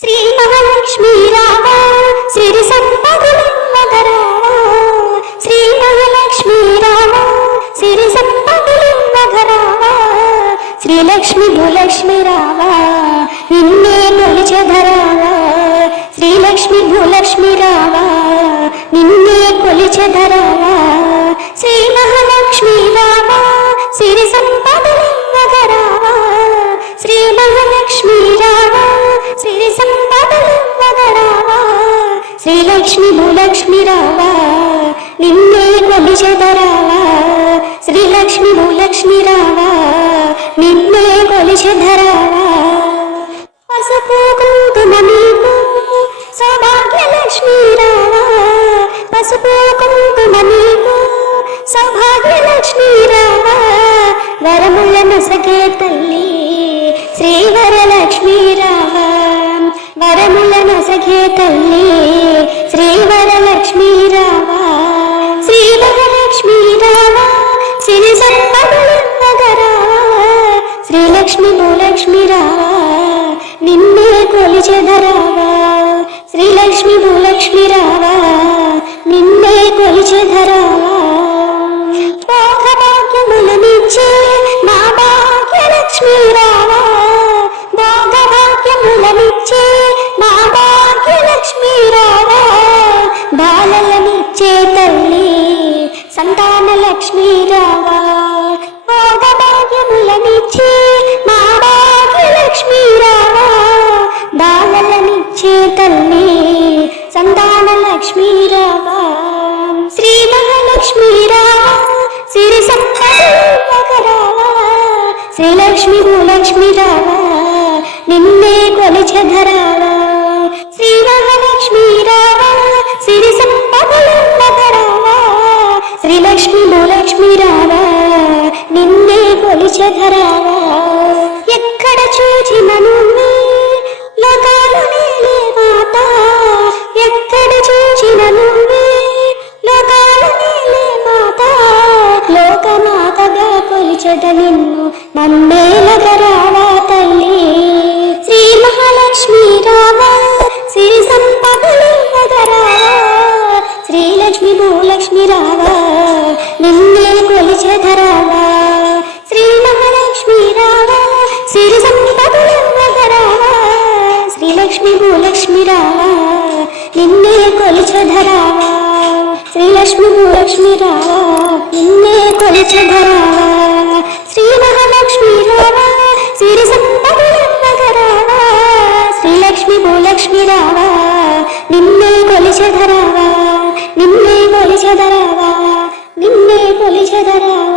శ్రీ మహాలక్ష్మి రావా సిరి సంపదలున్నగరావా శ్రీ మహాలక్ష్మి రావా సిరి సంపదలున్నగరావా శ్రీలక్ష్మి భూలక్ష్మి రావా నిన్నే కొలిచెదరావా శ్రీలక్ష్మి భూలక్ష్మి లక్ష్మి భూలక్ష్మి రావా? నిన్నే కొలిచెదరావా శ్రీలక్ష్మి భూలక్ష్మి రావా? నిన్నే కొలిచెదరావా పసుపు కుంకుమ నీకు సౌభాగ్యలక్ష్మి రావా? పసుపు కుంకుమ నీకు సౌభాగ్యలక్ష్మి రావా? వరముల నసకే తల్లి శ్రీ వరలక్ష్మి రావా? వరముల నసకే తల్లి లక్ష్మి భూలక్ష్మి రావా నిన్నే కొలిచెదరావా శ్రీలక్ష్మి భూలక్ష్మి రావా నిన్నే కొలిచెదరావా భోగభాగ్యములనిచ్చే మా భాగ్యలక్ష్మి రావా. భోగభాగ్యములనిచ్చే మా భాగ్యలక్ష్మి రావా. బాలలనిచ్చే సంతాన లక్ష్మి రావా శ్రీ మహాలక్ష్మి రావా సిరి సంపదరావా శ్రీలక్ష్మి భూలక్ష్మి రావా నిన్నే కొలిచెదరావా. శ్రీ మహాలక్ష్మి రావా సిరి సంపదరావా శ్రీలక్ష్మి భూలక్ష్మి రావా నిన్నే కొలిచెదరావా. లోకమాతగా కొలిచట నిన్ను నన్నేలగరావా తల్లి. శ్రీ మహాలక్ష్మి రావా సిరి సంపదలు శ్రీలక్ష్మి భూలక్ష్మి రావా నిన్నే కొలిచట రావా శ్రీ మహాలక్ష్మి రావా సిరి సంపదలు నగరావా శ్రీలక్ష్మి భూలక్ష్మి రావా నిన్నే కొలిచెదరావా. శ్రీలక్ష్మి భూలక్ష్మి రావా. రావా నిన్నే కొలిచెదరావా నిన్నే కొలిచెదరావా నిన్నే కొలిచెదరావా